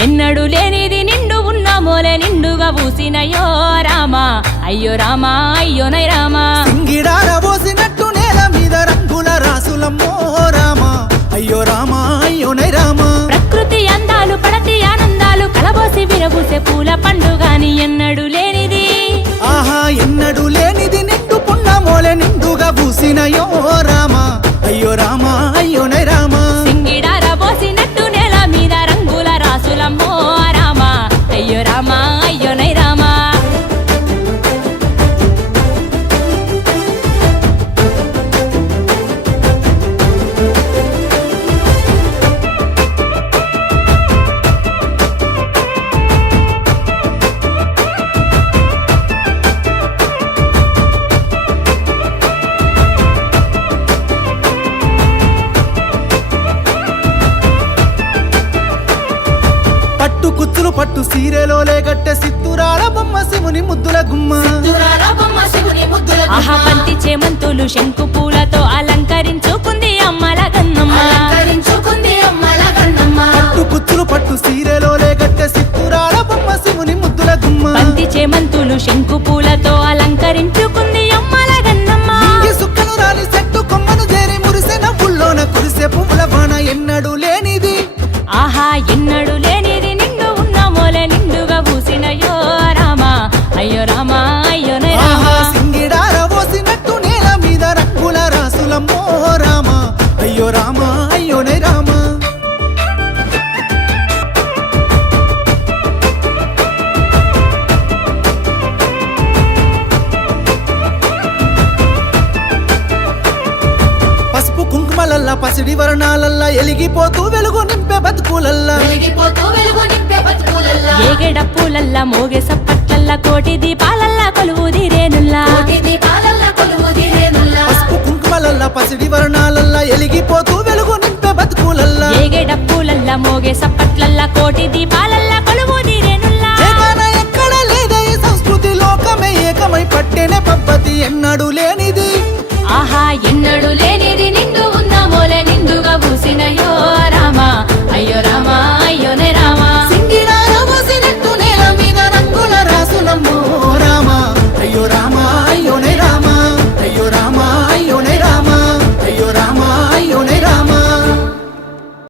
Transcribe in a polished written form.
ఎన్నడు లేనిది నిండు ఉన్న మోలే నిండుగా పూసినయో రామా అయ్యో రామా అయ్యోనై రామా సింగిడార పోసినట్టు నేల మీద రంగుల రాసులమ్మో రామా అయ్యో రామా అయ్యోనై రామా ప్రకృతి అందాలు పడతి ఆనందాలు కలబోసి విరబూసే పూల పండుగాని ఎన్నడు లేనిది ఆహా ఎన్నడు లేనిది నిండు పున్న మోలే నిండుగా పూసినయో రామా అయ్యో రామా అయ్యోనై రామా సింగిడార పోసినట్టు నేల మీద రంగుల రాసులమ్మో రామా అయ్యో రామా అయ్యోనై రామా పట్టు కుచ్చులు పట్టు సీరెలోలే గట్టె సిత్తురాల బొమ్మ శివుని ముద్దుల గుమ్మ ఆహా బంతి చేమంతులు శంకు పూలతో అలంకరించుకుంది అమ్మల గన్నమ్మ పట్టు కుచ్చులు పట్టు సీరెలోలే గట్టె సిత్తురాల బొమ్మ శివుని ముద్దుల గుమ్మ బంతి చేమంతులు శంకు పూలతో అలంకరించుకుంది అమ్మల గన్నమ్మ ఈ సుక్కను రాని చెట్టు కొమ్మను చేరి మురిసె నవ్వుల్లోన కురిసె పువ్వుల వాన ఎన్నడు లేనిది ఆహా ఎన్నడు లేనిది నిండు ఉన్న మోలే నిండుగా పూసినయో రామా అయ్యో రామా అయ్యోనై రామా ఆహా సింగిడార పోసినట్టు నేల మీద రంగుల రాసులమ్మో రామా అయ్యో రామా అయ్యోనై రామా పసుపు కుంకుమలల్లా పసిడి వర్ణాలల్లా ఎలిగిపోతూ వెలుగు నింపే బతుకులల్లా ఏగెడ పూలల్లా మోగే సప్పట్లల్లా కోటి దీపాలల్లా కొలువుది రేనుల్లా పసుపు కుంకుమలల్లా పసిడి వర్ణాలల్లా ఎలిగిపోతూ వెలుగు నింపే బతుకులల్లా ఏగెడ పూలల్లా మోగే సప్పట్లల్లా కోటి దీపాలల్లా